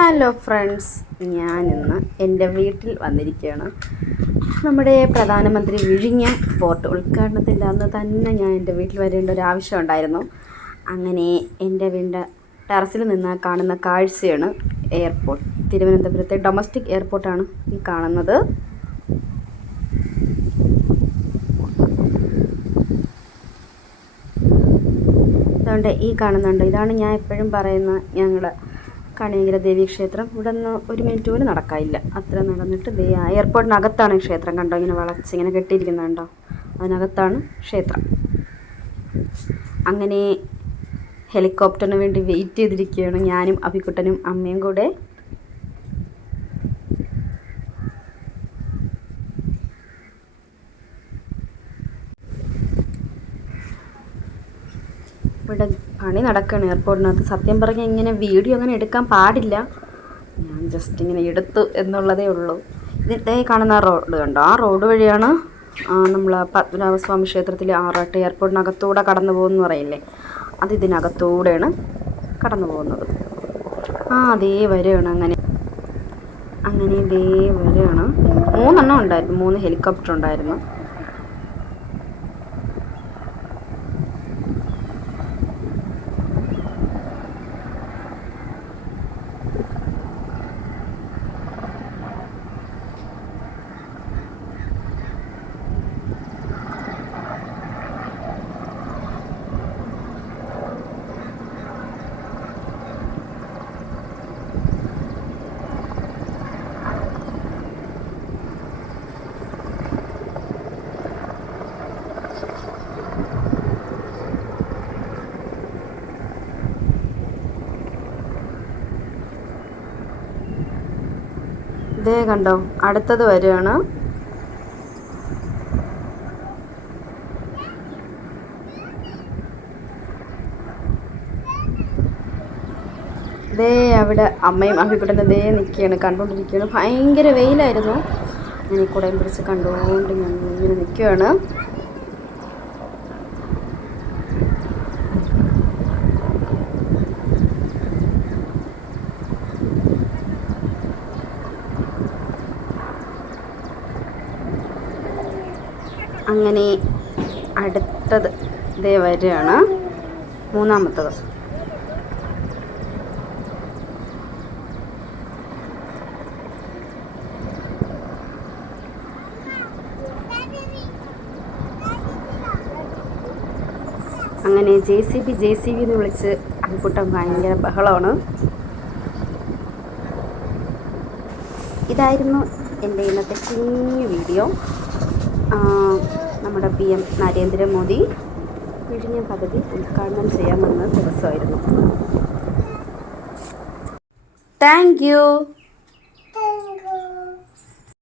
Hello friends ഞാൻ ഇന്ന് എന്റെ വീട്ടിൽ വന്നിരിക്കുകയാണ്. നമ്മുടെ പ്രധാനമന്ത്രി വിഴിഞ്ഞ പോർട്ട് ഉദ്ഘാടനത്തിന്റെ അന്ന് തന്നെ ഞാൻ എന്റെ വീട്ടിൽ വരേണ്ട ഒരു ആവശ്യം ഉണ്ടായിരുന്നു. അങ്ങനെ എന്റെ വീണ്ട ടെറസിൽ നിന്ന് കാണുന്ന കാഴ്ചയാണ് എയർപോർട്ട്. തിരുവനന്തപുരത്തെ ഡൊമസ്റ്റിക് എയർപോർട്ടാണ് ഈ കാണുന്നത്. അതുകൊണ്ട് ഈ കാണുന്നുണ്ട്. ഇതാണ് ഞാൻ എപ്പോഴും പറയുന്ന ഞങ്ങളുടെ കണിയങ്കര ദേവി ക്ഷേത്രം. ഇവിടെ നിന്ന് ഒരു മിനിറ്റ് പോലും നടക്കാനില്ല. അത്ര നടന്നിട്ട് ദേ എയർപോർട്ടിനകത്താണ് ക്ഷേത്രം കണ്ടോ? ഇങ്ങനെ വളച്ച് ഇങ്ങനെ കെട്ടിയിരിക്കുന്നുണ്ടോ അതിനകത്താണ് ക്ഷേത്രം. അങ്ങനെ ഹെലികോപ്റ്ററിന് വേണ്ടി വെയിറ്റ് ചെയ്തിരിക്കുകയാണ് ഞാനും അഭിക്കുട്ടനും അമ്മയും കൂടെ. ഇവിടെ പണി നടക്കുകയാണ് എയർപോർട്ടിനകത്ത് സത്യം പറഞ്ഞാൽ ഇങ്ങനെ വീഡിയോ അങ്ങനെ എടുക്കാൻ പാടില്ല. ഞാൻ ജസ്റ്റ് ഇങ്ങനെ എടുത്തു എന്നുള്ളതേ ഉള്ളൂ. ഇതേ കാണുന്ന റോഡ് കണ്ടോ? ആ റോഡ് വഴിയാണ് നമ്മൾ പത്മനാഭസ്വാമി ക്ഷേത്രത്തിലെ ആറാട്ട് എയർപോർട്ടിനകത്തൂടെ കടന്നു പോകുമെന്ന് പറയില്ലേ? അത് ഇതിനകത്തൂടെയാണ് കടന്നു പോകുന്നത്. ആ അതേ വരെയാണ് അങ്ങനെ. അങ്ങനെ ഇതേ വരെയാണ്. മൂന്നെണ്ണം ഉണ്ടായിരുന്നു. മൂന്ന് ഹെലികോപ്റ്റർ ഉണ്ടായിരുന്നു. ഇതേ കണ്ടോ അടുത്തത് വരികയാണ്. ദേ അവിടെ അമ്മയും അഭിപ്രായം ദേ നിൽക്കുകയാണ് കണ്ടുകൊണ്ടിരിക്കുകയാണ്. ഭയങ്കര വെയിലായിരുന്നു. ഞാൻ ഈ കൂടെയും പിടിച്ച് കണ്ടുകൊണ്ട് ഞാൻ ഇങ്ങനെ നിൽക്കുകയാണ്. അങ്ങനെ അടുത്തത് ഇതേ വരികയാണ്. മൂന്നാമത്തത്. അങ്ങനെ J C B J C B എന്ന് വിളിച്ച് അക്കൂട്ടം ഭയങ്കര ബഹളമാണ്. ഇതായിരുന്നു എന്റെ ഇന്നത്തെ കുഞ്ഞു വീഡിയോ. നമ്മുടെ പി എം നരേന്ദ്രമോദി വിഴിഞ്ഞ പദ്ധതി ഉദ്ഘാടനം ചെയ്യാമെന്ന ദിവസമായിരുന്നു. Thank you.